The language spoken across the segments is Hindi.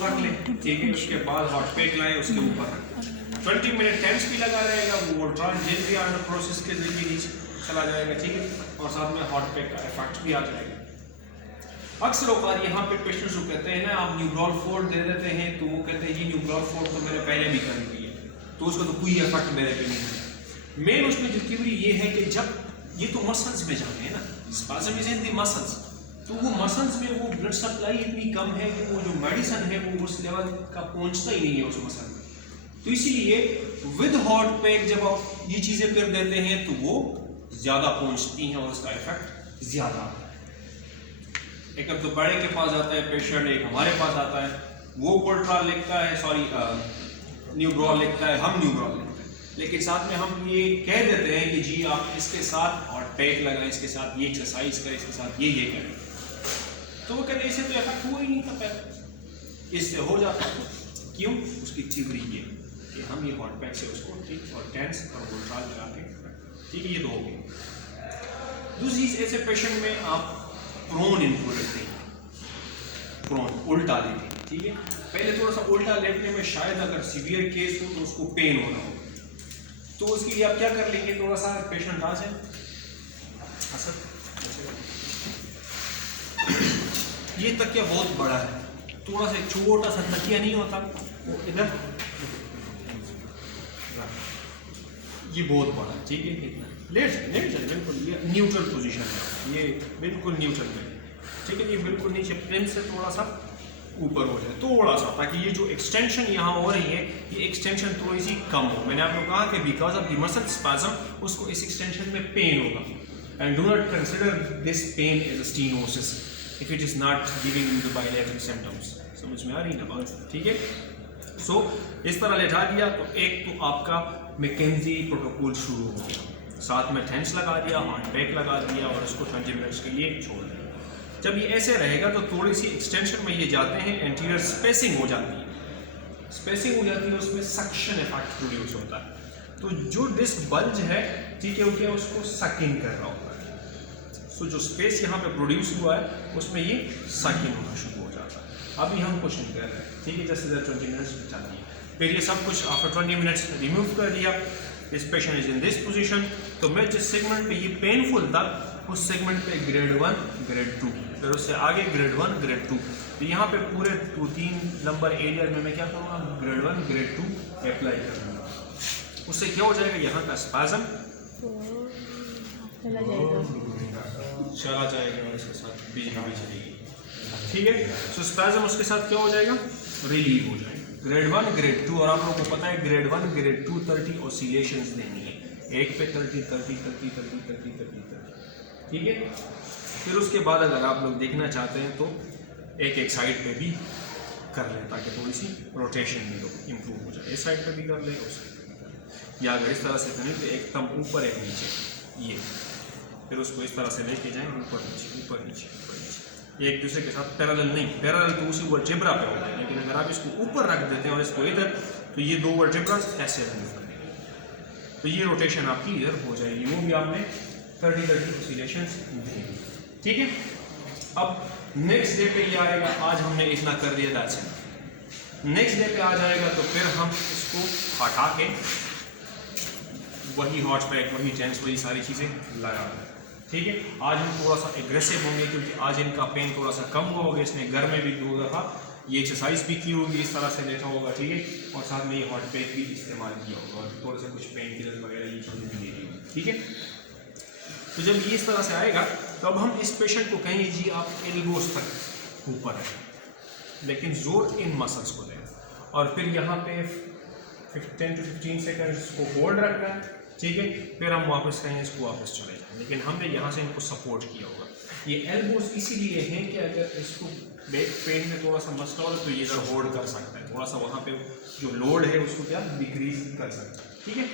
रख लें, ठीक है। उसके बाद हॉट पैक लाए, उसके ऊपर 20 मिनट टेंस भी लगा रहेगा, वो ट्रांजिट भी आना प्रोसेस के जरिए नीचे चला जाएगा, ठीक है। और साथ में हॉट पैक का इफेक्ट भी आ जाएगा। अक्सर औक़ात यहाँ पे पेशेंट्स को कहते हैं ना, आप न्यूब्रॉल 4 दे देते हैं, तो वो कहते हैं जी न्यूब्रॉल 4 तो मैंने पहले भी कर ली है, तो उसका तो कोई इफेक्ट मेरे पे नहीं है। मेन उसमें जो थ्योरी ये है कि जब ये तो मसल्स में जाते हैं ना, spasm is in the muscles, तो वो मसल्स में वो ब्लड सप्लाई इतनी कम है कि वो जो मेडिसिन है वो उस लेवल का पहुंचता ही नहीं है उस मसल में। तो इसीलिए विद हॉट पैक जब आप ये चीज़ें कर देते हैं तो वो ज़्यादा पहुंचती हैं और उसका इफेक्ट ज़्यादा आता है। एक अब तो बड़े के पास आता है पेशेंट, एक हमारे पास आता है, वो कोल्ट्रा लिखता है, सॉरी न्यूब्रॉल लिखता है, हम न्यूब्रॉल लिखते हैं, लेकिन साथ में हम ये कह देते हैं कि जी आप इसके साथ हॉट पैक लगाएं, इसके साथ ये एक्सरसाइज करें, इसके साथ ये करें। तो वो कहते हैं इससे तो इफेक्ट हुआ ही नहीं था पहले, इससे हो जाता है। क्यों? उसकी थ्योरी ये कि हम ये हॉट पैक से उसको ठीक और टेंस और कोल्ट्रा लगा के, ठीक है, ये तो हो गई। दूसरी चीज, ऐसे पेशेंट में आप प्रोन इनको रखते हैं, प्रोन उल्टा लेते हैं, ठीक है। पहले थोड़ा सा उल्टा लेटने में शायद अगर सीवियर केस हो तो उसको पेन होना हो, तो उसके लिए आप क्या कर लेंगे, थोड़ा सा पेशेंट आ जाए, ये तकिया बहुत बड़ा है, थोड़ा सा छोटा सा तकिया नहीं होता वो इधर, ये बहुत बड़ा है, ठीक है, इतना लेट चले बिल्कुल, ये न्यूट्रल पोजीशन है, ये बिल्कुल न्यूट्रल में, ठीक है। ये बिल्कुल नीचे प्लेन से थोड़ा सा ऊपर हो जाए, थोड़ा सा, ताकि ये जो एक्सटेंशन यहाँ हो रही है ये एक्सटेंशन थोड़ी सी कम हो। मैंने आपको कहा कि because of the muscle spasm उसको इस एक्सटेंशन में पेन होगा, and do not consider this pain as a stenosis if it is not giving you the bilateral symptoms. समझ में आ रही है ना बात, ठीक है। सो इस तरह लेटा दिया तो एक तो आपका मैकेंजी प्रोटोकॉल शुरू हो गया, साथ में टेंस लगा दिया, हॉट पैक लगा दिया और उसको 20 मिनट्स के लिए छोड़ दिया। जब ये ऐसे रहेगा तो थोड़ी सी एक्सटेंशन में ये जाते हैं, एंटीरियर स्पेसिंग हो जाती है, स्पेसिंग हो जाती है, उसमें सक्शन इफेक्ट प्रोड्यूस होता है, तो जो डिस्क बल्ज है, ठीक है, वो क्या उसको सक इन कर रहा होता है। सो जो स्पेस यहाँ पे प्रोड्यूस हुआ है उसमें ये सक इन होना शुरू हो जाता है। अभी हम कुछ नहीं कर रहे हैं, ठीक है, जैसे 20 मिनट्स चलती है, फिर ये सब कुछ आफ्टर 20 मिनट्स रिमूव कर दिया, this patient is in this position. तो मैं जिस सेगमेंट पे ये पेनफुल था उस सेगमेंट पे ग्रेड 1 ग्रेड 2, फिर उससे आगे ग्रेड 1 ग्रेड 2, तो यहाँ पे पूरे 2-3 नंबर एरिया में मैं क्या करूँगा, ग्रेड 1 ग्रेड 2 अप्लाई करूँगा। उससे क्या हो जाएगा, यहाँ का स्पैज़म चला जाएगा और इसके साथ बीच में चलेगी, ठीक है। सो स्पैज़म उसके साथ क्या हो जाएगा, रिलीव हो जाएगा। ग्रेड 1 ग्रेड 2, और आप लोगों को पता है ग्रेड 1 ग्रेड 2 30 ऑसिलेशंस देनी है, एक पे 30, ठीक है। फिर उसके बाद अगर आप लोग देखना चाहते हैं तो एक साइड पे भी कर लें ताकि थोड़ी सी रोटेशन भी इम्प्रूव हो जाए, इस साइड पे भी कर लें, उस साइड पे भी कर लें, या अगर इस तरह से करें तो एक थंब ऊपर एक नीचे, ये फिर उसको इस तरह से लेके जाएं, ऊपर नीचे ऊपर नीचे ऊपर नीचे, एक दूसरे के साथ पैरेलल नहीं, पैरेलल तो उसी वर्टिब्रा पे होता है, लेकिन अगर आप इसको ऊपर रख देते हैं और इसको इधर, तो ये दो वर्टिब्रास ऐसे मूव करेंगे, तो ये रोटेशन आपकी इधर हो जाएगी। वो भी आपने 30 ऑसिलेशंस देंगे, ठीक है। अब नेक्स्ट डे पे ये आएगा, आज हमने इतना कर दिया, दैट्स इट। नेक्स्ट डे पे आ जाएगा तो फिर हम इसको हटा के वही हॉट पैक, वही टेंस, वही सारी चीज़ें लगा दें, ठीक है। आज हम थोड़ा सा एग्रेसिव होंगे क्योंकि आज इनका पेन थोड़ा सा कम हुआ होगा, इसने घर में भी 2 दफ़ा ये एक्सरसाइज भी की होगी, इस तरह से लेटा होगा, ठीक है, और साथ में ये हॉट पैक भी इस्तेमाल किया होगा और थोड़े से कुछ पेन किलर वगैरह ये चीज़ें भी ले ली होगी, ठीक है। तो जब ये इस तरह से आएगा तो अब हम इस पेशेंट को कहेंगे जी आप एल्बोस तक ऊपर है, लेकिन जोर इन मसल्स को दें, और फिर यहाँ पे 10 to 15 सेकंड्स को होल्ड रखना है, ठीक है। फिर हम वापस कहेंगे इसको वापस चले जाएं, लेकिन हमने यहाँ से इनको सपोर्ट किया होगा। ये एल्बोस इसीलिए हैं कि अगर इसको बैक पेन में थोड़ा सा मसला हो तो ये इधर होल्ड कर सकता है, थोड़ा सा वहाँ पे जो लोड है उसको क्या डिक्रीज कर सकता है, ठीक है।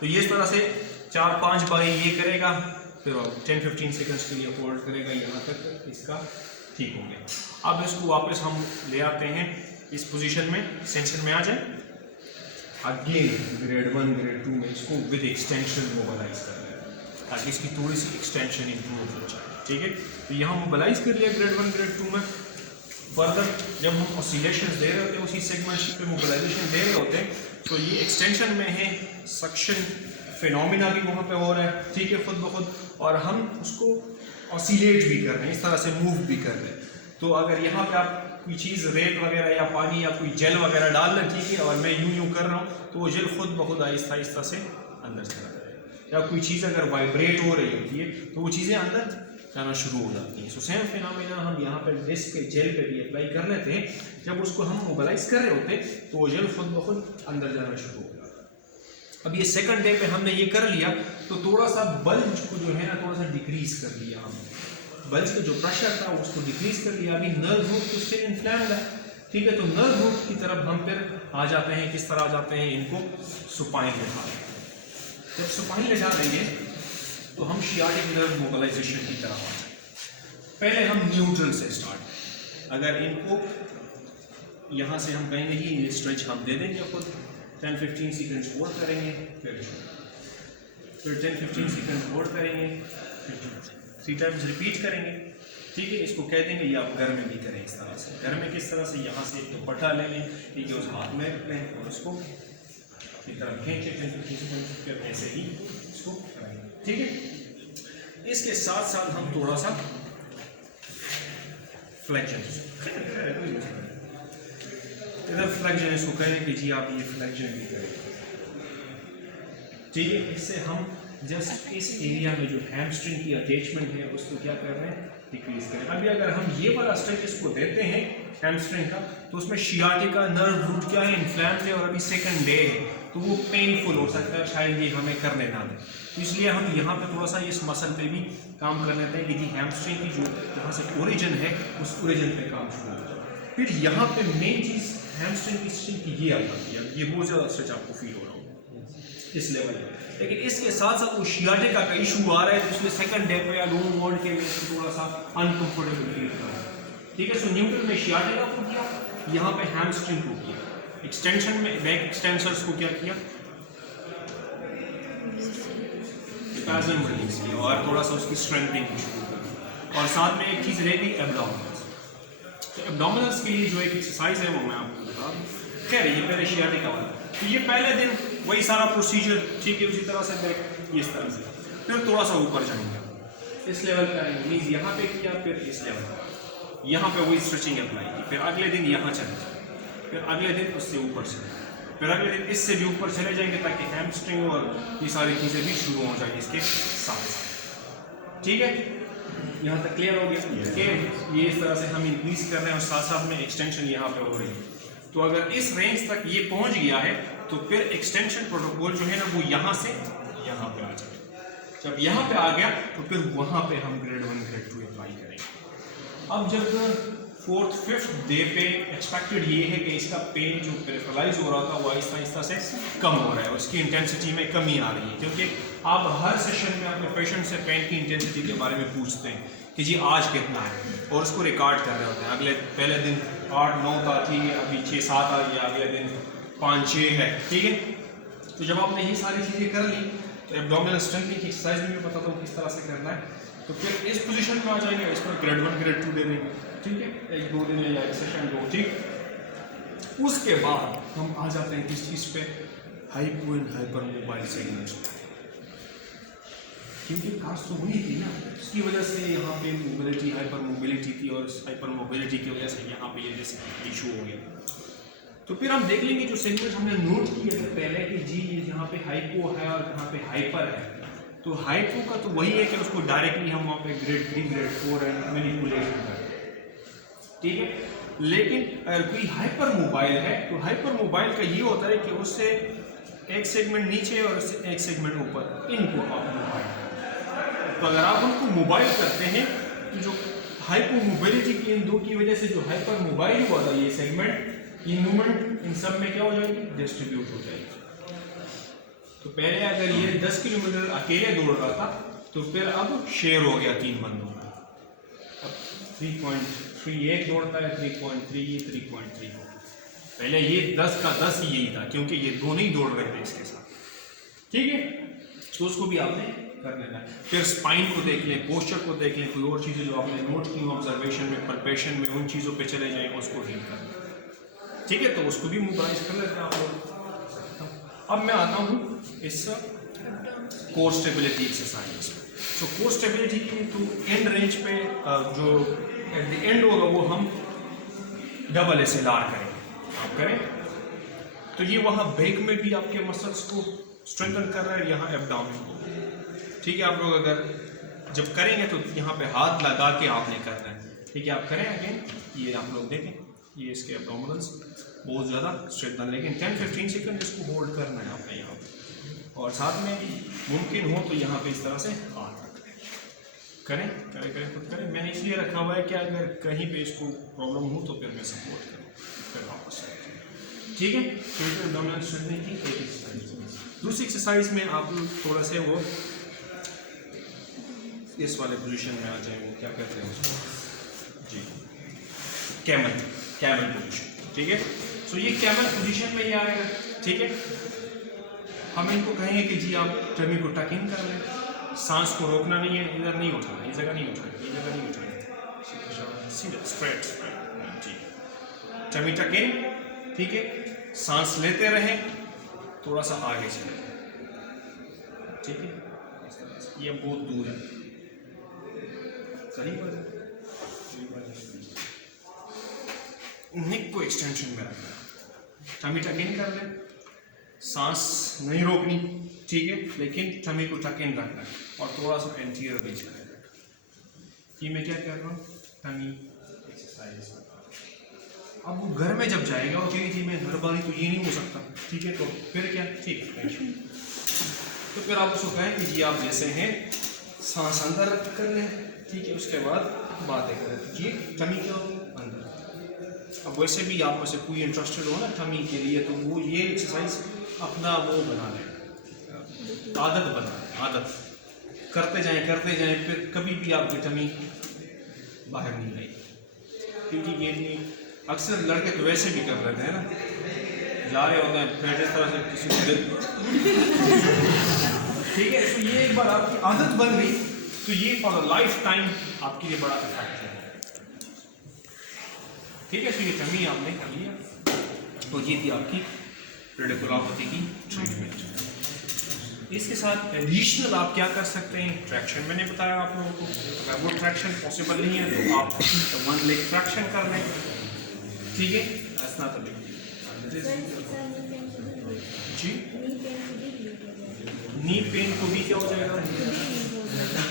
तो ये इस तरह से 4-5 बार ये करेगा, फिर 10-15 सेकंड्स के लिए होल्ड करेगा, यहाँ तक इसका ठीक हो गया। अब इसको वापस हम ले आते हैं इस पोजीशन में, एक्सटेंशन में आ जाए, अगेन ग्रेड 1 ग्रेड 2 में इसको विद एक्सटेंशन मोबालाइज कर रहे हैं ताकि इसकी थोड़ी सी एक्सटेंशन इम्प्रूव हो जाए, ठीक है। तो यहाँ मोबालाइज कर लिया ग्रेड 1 ग्रेड 2 में, फर्दर जब हम ऑसिलेशंस दे रहे होते हैं उसी सेगमेंट पे मोबिलाइजेशन दे रहे होते हैं, तो ये एक्सटेंशन में है, सक्शन फिनोमिना भी वहाँ पे हो रहा है, ठीक है, खुद ब खुद, और हम उसको ऑसिलेट भी कर रहे हैं, इस तरह से मूव भी कर रहे हैं। तो अगर यहाँ पे आप कोई चीज़ रेत वगैरह या पानी या कोई जेल वगैरह डाल लें, ठीक है, और मैं यूं कर रहा हूँ तो वो जेल खुद ब खुद आहिस्ता आहिस्ता से अंदर चला जाएगा। या कोई चीज़ अगर वाइब्रेट हो रही होती है तो वो चीज़ें अंदर जाना शुरू हो जाती हैं। सो सेम फिनोमेना हम यहाँ पर डिस्क के जेल पे भी अप्लाई कर लेते हैं। जब उसको हम मोबिलाइज कर रहे होते हैं तो वो जेल खुद ब खुद अंदर जाना शुरू हो जाता है। अब ये सेकंड डे पे हमने ये कर लिया तो थोड़ा सा बल्ज को जो है ना थोड़ा सा डिक्रीज कर लिया हमने, बल्ज का जो प्रेशर था उसको डिक्रीज कर लिया। अभी नर्व रूट तो स्टिल इन्फ्लेम्ड है, ठीक है, तो नर्व रूट की तरफ हम फिर आ जाते हैं। किस तरह आ जाते हैं, इनको सुपाइन ले जाते हैं। जब सुपाइन ले जा देंगे तो हम शियाटिक नर्व मोबिलाइजेशन की तरफ आ जाएंगे। पहले हम न्यूट्रल से स्टार्ट, अगर इनको यहाँ से हम कहेंगे कि ये स्ट्रेच हम दे देंगे खुद, 10-15 सेकंड्स होल्ड करेंगे, फिर 10-15 सेकंड्स होल्ड करेंगे, 3 टाइम्स रिपीट करेंगे, ठीक है। इसको कह देंगे या आप घर में भी करें इस तरह से। घर में किस तरह से, यहाँ से एक दुपट्टा ले लें, ठीक है, उस हाथ में रख लें और उसको एक तरफ खींचे 10-15 सेकंड, फिर ऐसे ही इसको करेंगे, ठीक है। इसके साथ साथ हम थोड़ा सा फ्लेक्शन, इधर फ्लेक्शन इसको कहें कि जी आप ये फ्लेक्शन भी करें, ठीक है। इससे हम जस्ट इस एरिया में जो हैमस्ट्रिंग की अटैचमेंट है उसको क्या कर रहे हैं, डिक्रीज करें। अभी अगर हम ये वाला स्ट्रेच इसको देते हैं हैमस्ट्रिंग का तो उसमें शियाटिका नर्व रूट क्या है, इन्फ्लेम्ड है, और अभी सेकंड डे है तो वो पेनफुल हो सकता है, शायद ये हमें करने ना दे। तो इसलिए हम यहाँ पे थोड़ा सा इस मसल पे भी काम कर लेते हैं कि जी हैमस्ट्रिंग की जो जहाँ से ओरिजिन है उस ओरिजिन पे काम शुरू हो जाए। फिर यहाँ पे मेन चीज़ हैमस्ट्रिंग की स्ट्रिंग की ये आता है, ये बहुत ज़्यादा स्ट्रेच आपको फील हो रहा हो इस लेवल पे, लेकिन इसके साथ साथ वो शियाटिका का इशू आ रहा है तो इसलिए सेकंड डे पे या लोन वर्ड के लिए थोड़ा सा अनकंफर्टेबल फील कर रहा है, ठीक है। सो न्यूट्रल में शियाटिका को किया, यहाँ पे हैमस्ट्रिंग को किया, एक्सटेंशन में बैक एक्सटेंसर्स को क्या किया, स्पैज़म रिलीज किया और थोड़ा सा उसकी स्ट्रेंथनिंग की शुरू करी। और साथ में एक चीज़ रह गई एब्डोमिनल्स। तो एब्डोमिनल्स के लिए जो एक एक्सरसाइज है वो मैं आपको बता दूँ। खैर ये पहले शियाटिका वाला, तो ये पहले दिन वही सारा प्रोसीजर, ठीक है, उसी तरह से बैक इस तरह से, फिर थोड़ा सा ऊपर जाएंगे, इस लेवल पे आएंगे, मीन्स यहाँ पे किया, फिर इस लेवल पे, यहाँ पे वही स्ट्रेचिंग अप्लाई की, फिर अगले दिन यहाँ चले जाए, फिर अगले दिन उससे ऊपर चले, फिर अगले दिन इससे भी ऊपर चले जाएंगे ताकि हैमस्ट्रिंग और ये सारी चीज़ें भी शुरू हो जाएंगी इसके साथ साथ, ठीक है। यहाँ तक क्लियर हो गया कि ये इस तरह से हम इंक्रीज कर रहे हैं और साथ साथ में एक्सटेंशन यहाँ पे हो रही है। तो अगर इस रेंज तक ये पहुंच गया है तो फिर एक्सटेंशन प्रोटोकॉल जो है ना वो यहाँ से यहाँ पे आ जाए। जब यहाँ पे आ गया तो फिर वहाँ पे हम ग्रेड 1 ग्रेड 2 अप्लाई करेंगे। अब जब 4th 5th डे पे एक्सपेक्टेड ये है कि इसका पेन जो पेरिफेरलाइज हो रहा था वो आहिस्ता आहिस्ता से कम हो रहा है, उसकी इंटेंसिटी में कमी आ रही है, क्योंकि आप हर सेशन में अपने पेशेंट से पेन की इंटेंसिटी के बारे में पूछते हैं कि जी आज कितना है और उसको रिकॉर्ड कर रहे होते हैं। अगले पहले दिन 8-9 था, ठीक है, अभी 6-7 आ गया, अगले दिन 5-6 है, ठीक है। तो जब आपने ये सारी चीज़ें कर ली तो एब्डोमिनल स्ट्रेंथनिंग की एक्सरसाइज में भी बताता हूँ किस तरह से करना है। तो फिर इस पोजीशन में आ जाएंगे, इस पर ग्रेड 1 ग्रेड 2 दे देंगे, ठीक है, 1-2 दिन या एक सेशन 2, ठीक। उसके बाद हम आ जाते हैं किस चीज़ पे, hypo and hyper mobile segments, क्योंकि कास्ट तो वही थी ना, उसकी वजह से यहाँ पे मोबिलिटी हाइपर मोबिलिटी थी और हाइपर मोबिलिटी की वजह से यहाँ पे ये जैसे इशू हो गया। तो फिर हम देख लेंगे जो सेगमेंट हमने नोट किए थे पहले कि जी यहाँ पे हाइपो है और यहाँ पे हाइपर है। तो हाइपो का तो वही है कि उसको डायरेक्टली हम वहाँ पे ग्रेड 3 ग्रेड 4 मैनिपुलेट करते हैं, ठीक है। लेकिन अगर कोई हाइपर मोबाइल है तो हाइपर मोबाइल का ये होता है कि उससे एक सेगमेंट नीचे और उससे एक सेगमेंट ऊपर, इनको आप मोबाइल, तो अगर आप उनको मोबाइल करते हैं तो जो हाइपो मोबिलिटी की इन दो की वजह से जो हाइपर मोबाइल हुआ था ये सेगमेंट, ये मूवमेंट इन सब में क्या हो जाएगी, डिस्ट्रीब्यूट हो जाएगी। तो पहले अगर ये 10 किलोमीटर अकेले दौड़ रहा था तो फिर अब शेयर हो गया 3 बंदों का, अब 3.3 दौड़ता है, 3.3 3.3। पहले ये 10 का 10 ही यही था क्योंकि ये दोनों ही दौड़ रहे थे इसके साथ, ठीक है। तो उसको भी आपने कर लेना है। फिर स्पाइन को देख लें, पोस्चर को देख लें, कोई और चीज़ें जो आपने नोट की ऑब्जर्वेशन में, पल्पेशन में, उन चीज़ों पे चले जाएं, उसको हील कर लें। ठीक है, तो उसको भी मोबाइलाइज कर लेते हैं आप लोग। अब मैं आता हूँ इस कोर स्टेबिलिटी एक्सरसाइज। सो कोर स्टेबिलिटी की तो एंड रेंज पे जो एट द एंड होगा वो हम डबल SLR करेंगे। आप करें तो ये वहाँ बैक में भी आपके मसल्स को स्ट्रेंथन कर रहा है, यहाँ एब्डोमेन को। ठीक है, आप लोग अगर जब करेंगे तो यहाँ पे हाथ लगा के आपने करना है। ठीक है, आप करें अगेन, ये आप लोग देखें, ये इसके एब्डोमिनल्स बहुत ज़्यादा स्ट्रेंथन, लेकिन 10-15 सेकंड इसको होल्ड करना है आपने यहाँ पे। और साथ में मुमकिन हो तो यहाँ पे इस तरह से हाथ करें करें करें खुद करें। मैंने इसलिए रखा हुआ है कि अगर कहीं पे इसको प्रॉब्लम हो तो फिर मैं सपोर्ट करूँ, फिर वापस। ठीक है, शोल्डर एब्डोमिनल स्ट्रेंथनिंग की एक एक्सरसाइज। दूसरी एक्सरसाइज में आप लोग थोड़ा से वो इस वाले पोजीशन में आ जाएंगे, क्या कहते हैं उसको जी, कैमल पोजीशन। ठीक है, सो ये कैमल पोजीशन में ये आएगा। ठीक है, हम इनको कहेंगे कि जी आप टमी को टक इन कर लें, सांस को रोकना नहीं है, इधर नहीं उठाना, ये जगह नहीं उठाना, ये जगह नहीं उठाना, सीधा स्ट्रेट जी, टमी टक इन। ठीक है, सांस लेते रहें, थोड़ा सा आगे चले। ठीक है, ये बहुत दूर है, करीब नेक को एक्सटेंशन में रखना, टमी टक इन कर लें, सांस नहीं रोकनी। ठीक है, लेकिन टमी को टक इन रखना है और थोड़ा सा एंटीरियर रीच करें। ये मैं क्या कर रहा हूँ, टमी एक्सरसाइज। अब वो घर में जब जाएगा और कहेगी जी मैं हर बारी तो ये नहीं हो सकता। ठीक है, तो फिर क्या, ठीक है, तो फिर आप उसको कहें कि जी आप जैसे हैं सांस अंदर कर लें। ठीक है, उसके बाद बातें करें, तो ये टमी क्या होगी, अंदर। अब वैसे भी आप में से कोई इंटरेस्टेड हो ना टमी के लिए, तो वो ये एक्सरसाइज अपना वो बना लें, आदत बना, आदत करते जाएं, फिर कभी भी आपकी टमी बाहर नहीं आएगी। क्योंकि ये अक्सर लड़के तो वैसे भी कर लेते हैं ना, जा रहे होते हैं फिर इस तरह से किसी को दिल। ठीक है, तो ये एक बार आपकी आदत बन गई तो ये फॉर द लाइफ टाइम आपके लिए बड़ा इफेक्ट है। ठीक है, तो ये टमी आपने कर लिया, तो ये थी आपकी रेडिकुलोपैथी की ट्रीटमेंट। इसके साथ एडिशनल आप क्या कर सकते हैं, ट्रैक्शन मैंने बताया आप लोगों को। अगर वो ट्रैक्शन पॉसिबल नहीं है तो आप 1 लेग ट्रैक्शन कर लें। ठीक है, ऐसा तो जी, नी पेन को भी क्या हो जाएगा,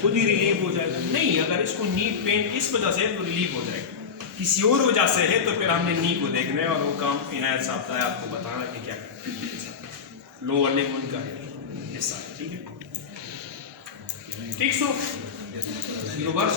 खुद ही रिलीव हो जाएगा। नहीं, अगर इसको नी पेन इस वजह से है तो रिलीव हो जाएगा, किसी और वजह से है तो फिर हमने नी को देखना है और वो काम इनायत साहब का है आपको बताना कि क्या लोअर लेग उनका है हिस्सा। ठीक है, ठीक, सो दोबारा